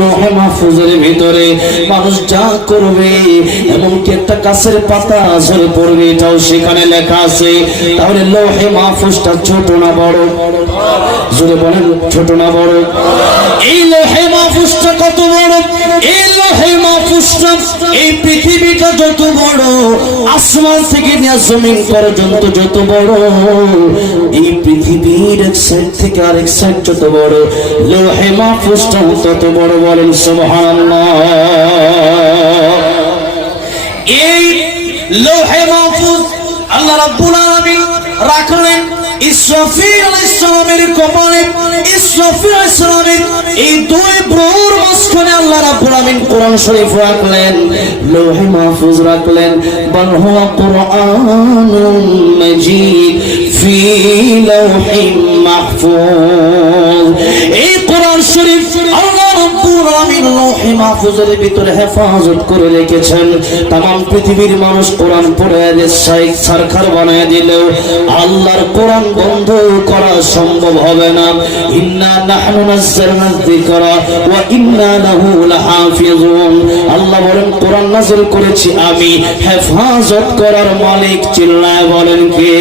লৌহে মাহফুজের ভিতরে মানুষ যা করবে এমনকি একটা গাছের পাতা ঝরে পড়বে এটাও সেখানে লেখা আছে। তাহলে লৌহে মাহফুজটা ছোট না বড়? জোরে বলেন, ছোট না বড়? এই লৌহে মাহফুজটা কত বড়? এই লৌহে মাহফুজটা, এই পৃথিবীটা যত বড়, আসমান থেকে নিয়ে জমিন পর্যন্ত যত বড়, এই পৃথিবীর এক সাইড থেকে আরেক সাইড যত বড়, লৌহে মাহফুজটা তত বড়। বলেন সুবহানাল্লাহ। এই লৌহে মাহফুজ আল্লাহ রাব্বুল আলামিন রাখলেন ইসরাফিল আলাইহিস সালামের কপালে। ইসরাফিল আলাইহিস সালামের এই দুই ভ্রুর মাঝখানে আল্লাহ রাব্বুল আলামিন কোরআন শরীফ রাখলেন, লৌহে মাহফুজ রাখলেন। বাল হুয়া কুরআনুম মাজিদ ফি লাওহিম মাহফুজ। এই কোরআন শরীফ আল্লাহ রাব্বুল আলামিন লৌহে মাহফুজের ভিতরে হেফাজত করে রেখেছেন। तमाम পৃথিবীর মানুষ কোরআন পড়ে শাইখ সরকার বানিয়ে দিলেও আল্লাহর কোরআন বন্ধ করা সম্ভব হবে না। ইন্না নাহনু নাযালনা যিকরা ওয়া ইন্না লাহু লাহাফিজুন। আল্লাহ বলেন কোরআন নাযিল করেছি আমি, হেফাজত করার মালিক চিল্লায় বলেন কে?